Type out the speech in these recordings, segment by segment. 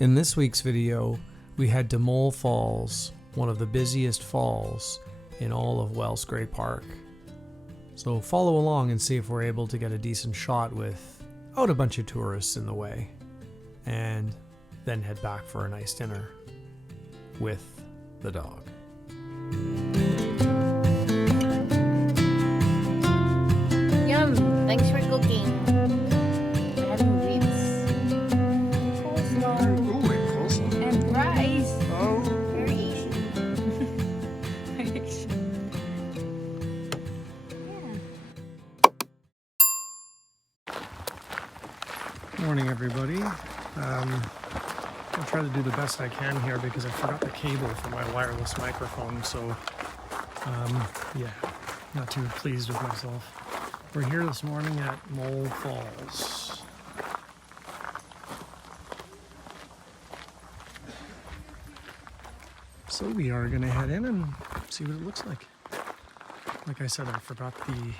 In this week's video, we head to Moul Falls, one of the busiest falls in all of Well Gray Park. So follow along and see if we're able to get a decent shot without a bunch of tourists in the way, and then head back for a nice dinner with the dog. Yum! Thanks for cooking. We're having ribs. Coleslaw. Ooh, coleslaw. And rice. Oh. Very Asian. Very Asian. Good morning, everybody. I'll try to do the best I can here because I forgot the cable for my wireless microphone, so yeah, not too pleased with myself. We're here this morning at Moul Falls. So we are going to head in and see what it looks like. Like I said, I forgot the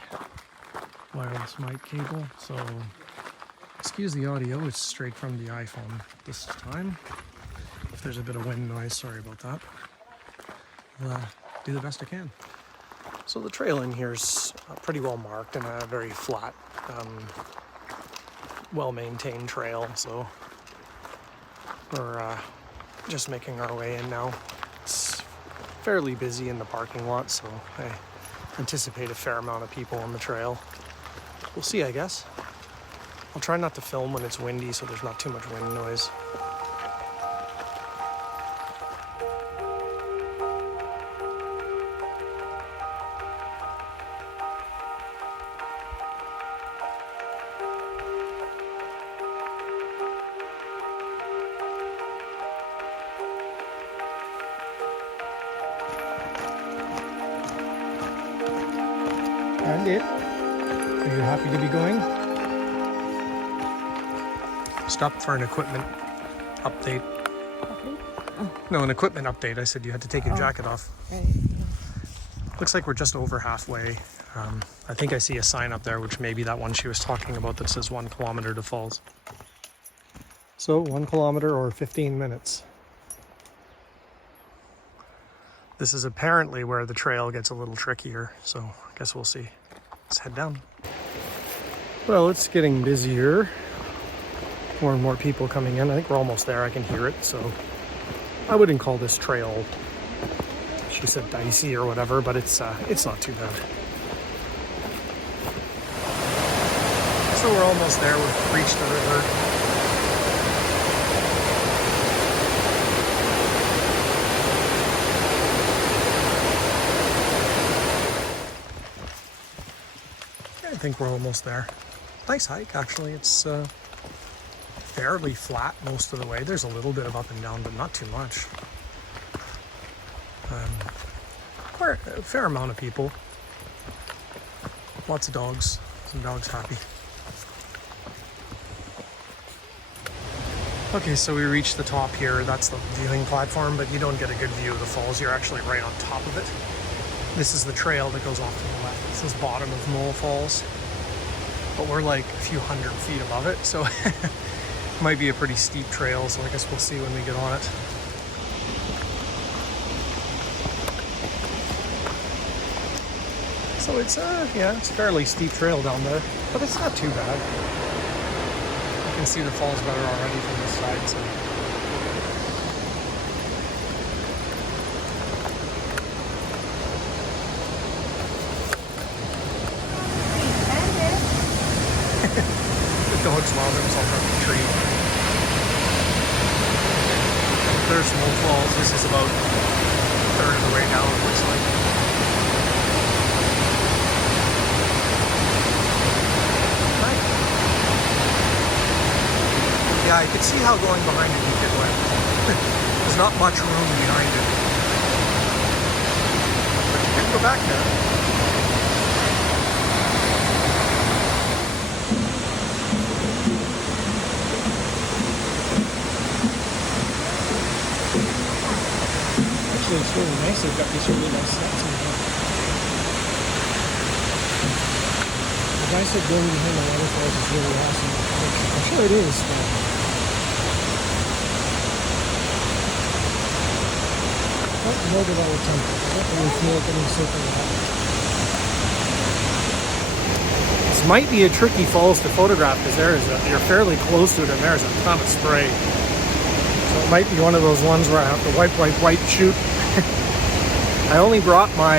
wireless mic cable, so excuse the audio, it's straight from the iPhone this time. If there's a bit of wind noise, sorry about that. I'll do the best I can. So the trail in here is pretty well marked and a very flat, well-maintained trail. So we're just making our way in now. It's fairly busy in the parking lot, so I anticipate a fair amount of people on the trail. We'll see, I guess. I'll try not to film when it's windy so there's not too much wind noise. And it? Are you happy to be going? Stopped for an equipment update. No, an equipment update. I said you had to take your jacket off. Right. Looks like we're just over halfway. I think I see a sign up there, which may be that one she was talking about that says 1 kilometer to falls. So 1 kilometer or 15 minutes. This is apparently where the trail gets a little trickier, so I guess we'll see. Let's head down. Well, it's getting busier. More and more people coming in. I think we're almost there. I can hear it. So I wouldn't call this trail, she said, dicey or whatever, but it's not too bad. So we're almost there. We've reached the river. I think we're almost there. Nice hike, actually. It's fairly flat most of the way. There's a little bit of up and down, but not too much. Quite a fair amount of people. Lots of dogs. Some dogs happy. Okay, so we reached the top here. That's the viewing platform, but you don't get a good view of the falls. You're actually right on top of it. This is the trail that goes off to the left. This is bottom of Moul Falls. But we're like a few hundred feet above it, so might be a pretty steep trail, so I guess we'll see when we get on it. So it's yeah, it's a fairly steep trail down there, but it's not too bad. You can see the falls better already from this side, so. The dog's wound himself up the tree. There's Moul Falls. This is about a third of the way down, it looks like. Right. Yeah, I could see how going behind it would get wet. There's not much room behind it. But you can go back there. It's really nice. They've got these really nice steps in here. The guy said going behind the waterfalls is really awesome. I'm sure it is, but No development. This might be a tricky falls to photograph because you're fairly close to it and there's a ton of spray. So it might be one of those ones where I have to wipe, shoot. I only brought my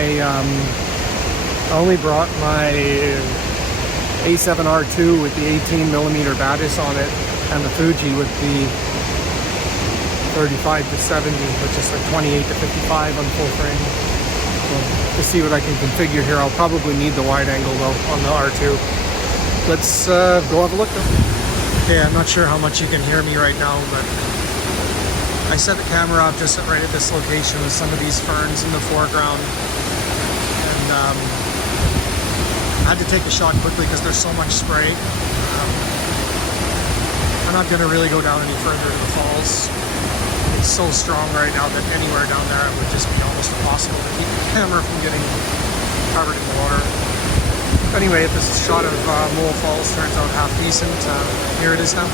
A7R2 with the 18mm Batis on it, and the Fuji with the 35 to 70, which is like 28 to 55 on full frame. So to see what I can configure here, I'll probably need the wide angle though on the R2. Let's go have a look though. Okay, I'm not sure how much you can hear me right now, but I set the camera up just right at this location with some of these ferns in the foreground, and I had to take a shot quickly because there's so much spray. I'm not going to really go down any further to the falls. It's so strong right now that anywhere down there it would just be almost impossible to keep the camera from getting covered in water. Anyway, if this shot of Moul Falls turns out half decent, here it is now.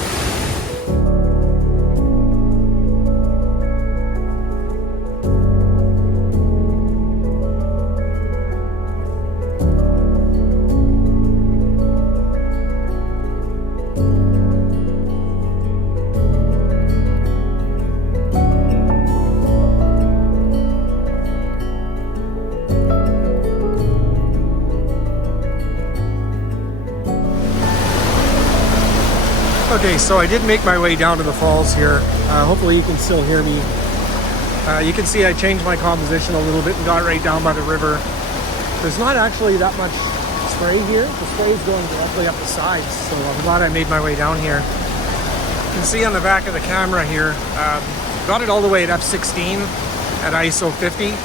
Okay, so I did make my way down to the falls here. Hopefully you can still hear me. You can see I changed my composition a little bit and got right down by the river. There's not actually that much spray here. The spray is going directly up the sides, so I'm glad I made my way down here. You can see on the back of the camera here, got it all the way at f/16 at ISO 50.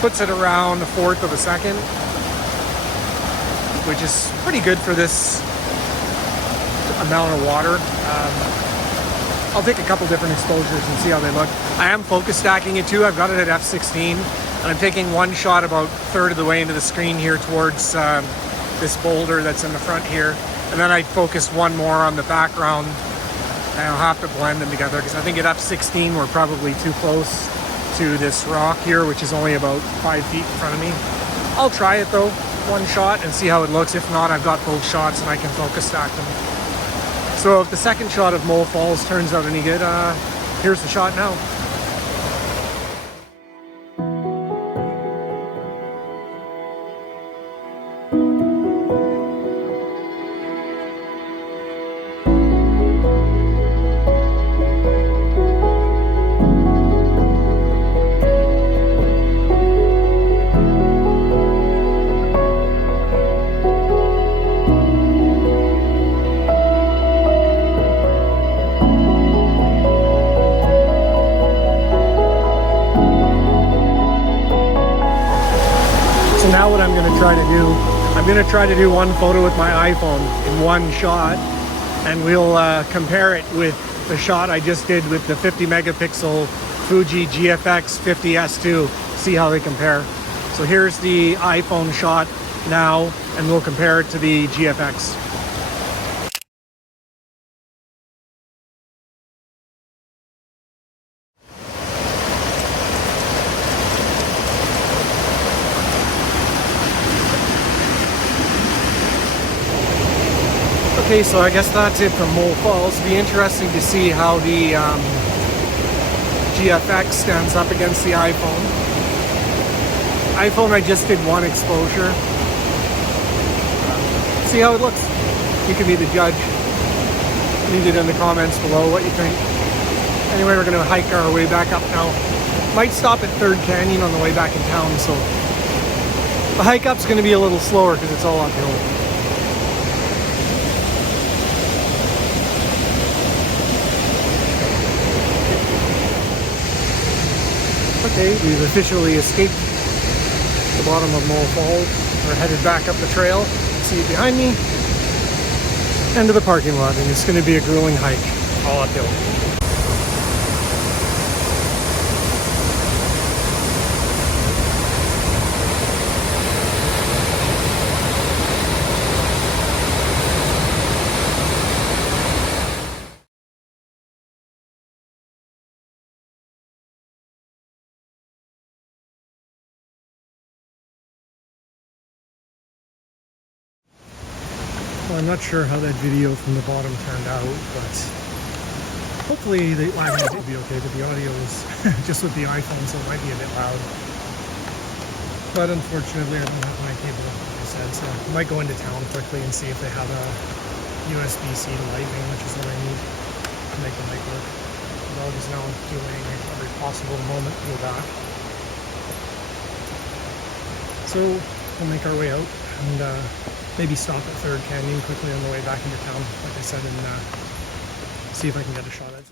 Puts it around a fourth of a second, which is pretty good for this amount of water. I'll take a couple different exposures and see how they look. I am focus stacking it too. I've got it at f/16, and I'm taking one shot about a third of the way into the screen here towards this boulder that's in the front here, and then I focus one more on the background, and I'll have to blend them together because I think at f/16 we're probably too close to this rock here, which is only about 5 feet in front of me. I'll try it though, one shot, and see how it looks. If not, I've got both shots and I can focus stack them. So if the second shot of Moul Falls turns out any good, here's the shot now. So now what I'm going to try to do, I'm going to try to do one photo with my iPhone in one shot, and we'll compare it with the shot I just did with the 50 megapixel Fuji GFX 50S2, see how they compare. So here's the iPhone shot now, and we'll compare it to the GFX. Okay, so I guess that's it from Moul Falls. It'll be interesting to see how the GFX stands up against the iPhone. iPhone, I just did one exposure. See how it looks. You can be the judge. Leave it in the comments below what you think. Anyway, we're going to hike our way back up now. Might stop at Third Canyon on the way back in town, so the hike up's going to be a little slower because it's all uphill. Okay, we've officially escaped the bottom of Moul Falls. We're headed back up the trail. See it behind me. And to the parking lot, and it's going to be a grueling hike, all uphill. I'm not sure how that video from the bottom turned out, but hopefully the audio will be okay, but the audio is just with the iPhone, so it might be a bit loud. But unfortunately, I don't have my cable, like I said, so I might go into town quickly and see if they have a USB-C to Lightning, which is what I need to make the mic work. The dog is now doing every possible moment to go back. So we'll make our way out and maybe stop at Third Canyon quickly on the way back into town, like I said, and see if I can get a shot at it.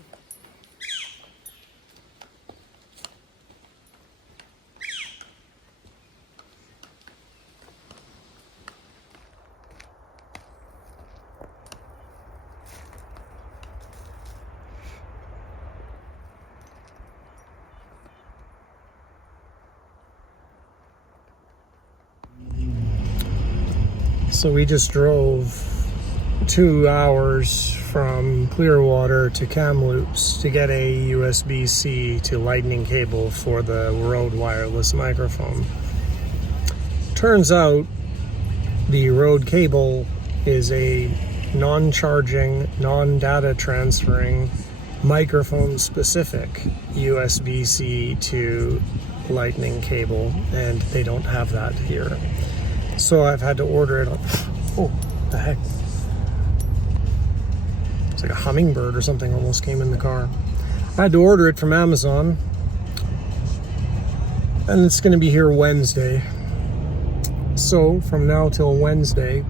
So we just drove 2 hours from Clearwater to Kamloops to get a USB-C to Lightning cable for the Rode wireless microphone. Turns out the Rode cable is a non-charging, non-data transferring, microphone specific USB-C to Lightning cable, and they don't have that here. So I've had to order it. Oh, what the heck? It's like a hummingbird or something almost came in the car. I had to order it from Amazon. And it's going to be here Wednesday. So from now till Wednesday,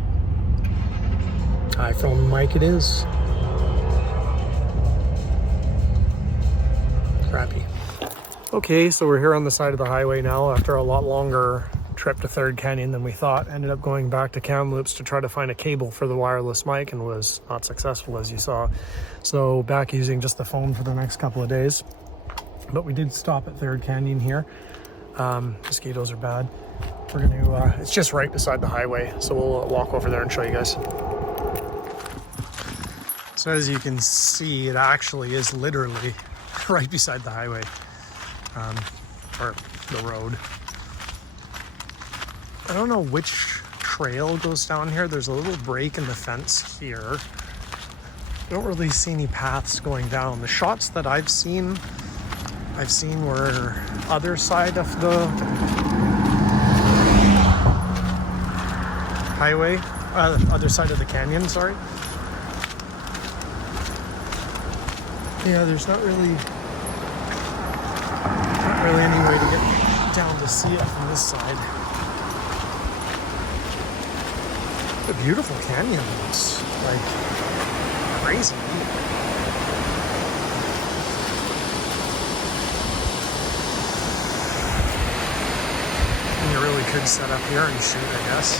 iPhone mic it is. Crappy. Okay, so we're here on the side of the highway now after a lot longer trip to Third Canyon than we thought. Ended up going back to Kamloops to try to find a cable for the wireless mic and was not successful, as you saw. So back using just the phone for the next couple of days. But we did stop at Third Canyon here. Mosquitoes are bad. We're gonna, it's just right beside the highway, so we'll walk over there and show you guys. So as you can see, it actually is literally right beside the highway, or the road. I don't know which trail goes down here. There's a little break in the fence here. I don't really see any paths going down. The shots that I've seen were other side of the highway, other side of the canyon, sorry. Yeah, there's not really any way to get down to see it from this side. A beautiful canyon. It's like crazy. And you really could set up here and shoot, I guess.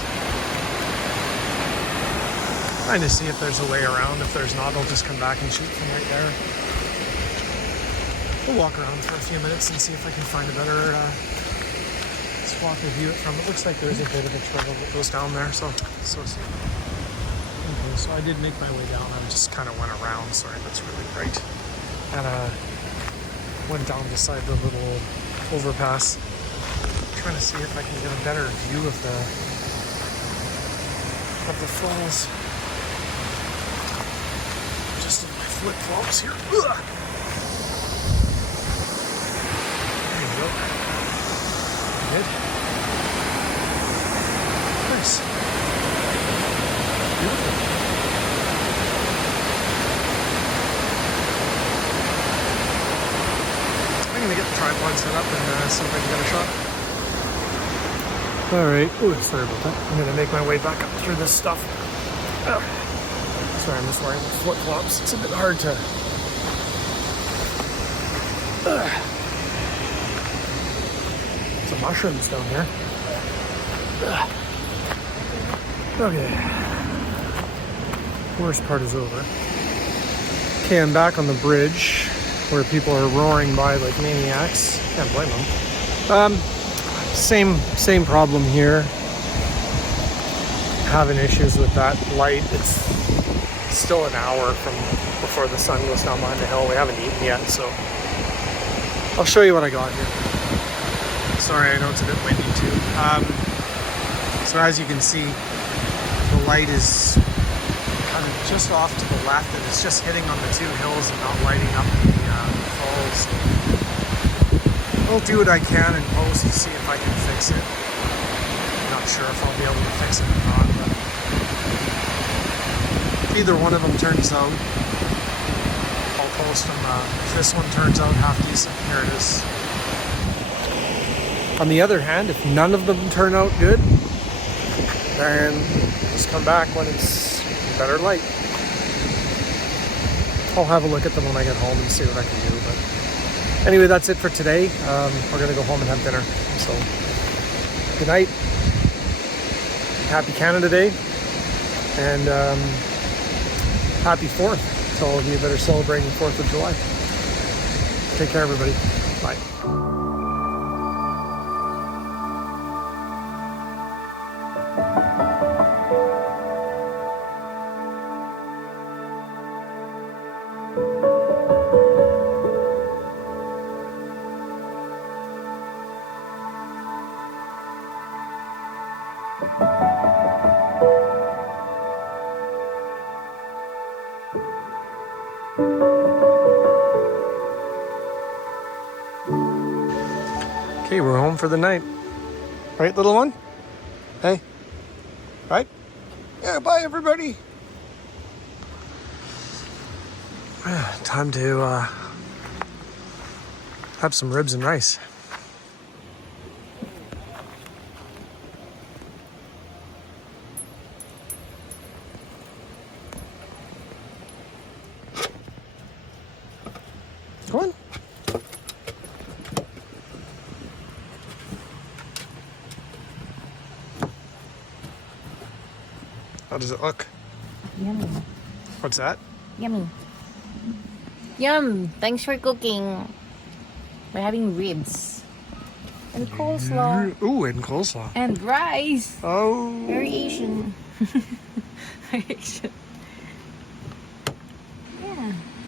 Trying to see if there's a way around. If there's not, I'll just come back and shoot from right there. We'll walk around for a few minutes and see if I can find a better spot to view it from. It looks like there's a bit of a trail that goes down there, so see. Okay, so I did make my way down. I just kind of went around. Sorry, that's really bright. And went down beside the little overpass. Trying to see if I can get a better view of the falls. Just in my flip-flops here. Ugh. There you go. Good. Nice. Beautiful. I'm gonna get the tripod set up and see if I can get a shot. Alright. Oh, sorry about that. I'm gonna make my way back up through this stuff. Oh. Sorry, I'm just wearing the flip-flops. It's a bit hard to... Some mushrooms down here. Okay. Worst part is over. Okay, I'm back on the bridge where people are roaring by like maniacs. Can't blame them. Same problem here. Having issues with that light. It's still an hour from before the sun goes down behind the hill. We haven't eaten yet, so I'll show you what I got here. Sorry, I know it's a bit windy too. So as you can see, the light is just off to the left, and it's just hitting on the two hills and not lighting up the falls. I'll do what I can in post to see if I can fix it. I'm not sure if I'll be able to fix it or not, but if either one of them turns out, I'll post them. If this one turns out half decent, here it is. On the other hand, if none of them turn out good, then just come back when it's better light. I'll have a look at them when I get home and see what I can do. But anyway, that's it for today. We're gonna go home and have dinner. So good night. Happy Canada Day. And happy 4th to all of you that are celebrating the 4th of July. Take care, everybody. Bye. Okay, we're home for the night. Right, little one? Hey. Right? Yeah, bye, everybody. Time to have some ribs and rice. Come on. How does it look? Yummy. What's that? Yummy. Yum. Thanks for cooking. We're having ribs. And coleslaw. Ooh, and coleslaw. And rice. Oh. Very Asian. Very Asian.